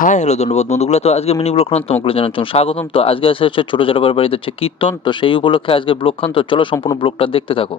Hi hello ধন্যবাদ বন্ধুগুলো। তো আজকে মিনি ব্লগ খান তোমাকে জানাচ্ছি স্বাগতম। তো আজকে আসে হচ্ছে ছোটো জলপাইয়ের বাড়িতে হচ্ছে কীর্তন, তো সেই উপলক্ষে আজকে ব্লগ খান। তো চলো সম্পূর্ণ ব্লগটা দেখতে থাকো।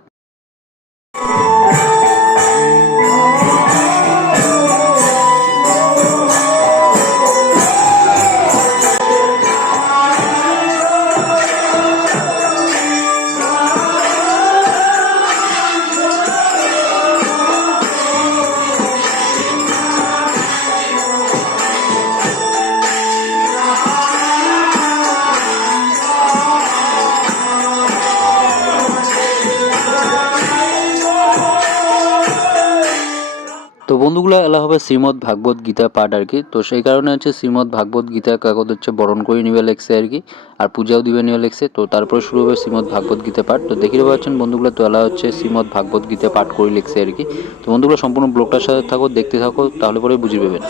তো বন্ধুগুলো এলা হবে শ্রীমদ্ ভাগবত গীতা পাঠ আর কি। তো সেই কারণে হচ্ছে শ্রীমদ্ ভাগবত গীতা কাগজ হচ্ছে বরণ করে নিবে লেগছে আর কি, আর পূজাও দিবে নিবে লেগছে। তো তারপরে শুরু হবে শ্রীমদ্ ভাগবত গীতা পাঠ। তো দেখে পাচ্ছেন বন্ধুগুলো, তো এলা হচ্ছে শ্রীমদ্ ভাগবত গীতা পাঠ করে লেগছে আর কি। তো বন্ধুগুলো সম্পূর্ণ ব্লগটার সাথে থাকো, দেখতে থাকো, তাহলে পরে বুঝে পাবেন।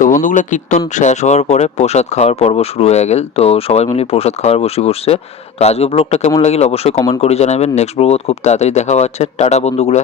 তো বন্ধুগুলো কীর্তন শেষ হওয়ার পরে প্রসাদ খাওয়ার পর্ব শুরু হয়ে গেল। তো সবাই মিলে প্রসাদ খাওয়ার বসে পড়ছে। তো আজকে ব্লগটা কেমন লাগিল অবশ্যই কমেন্ট করে জানাবেন। নেক্সট ব্লগ খুব তাড়াতাড়ি দেখা হচ্ছে। টাটা বন্ধুগুলা।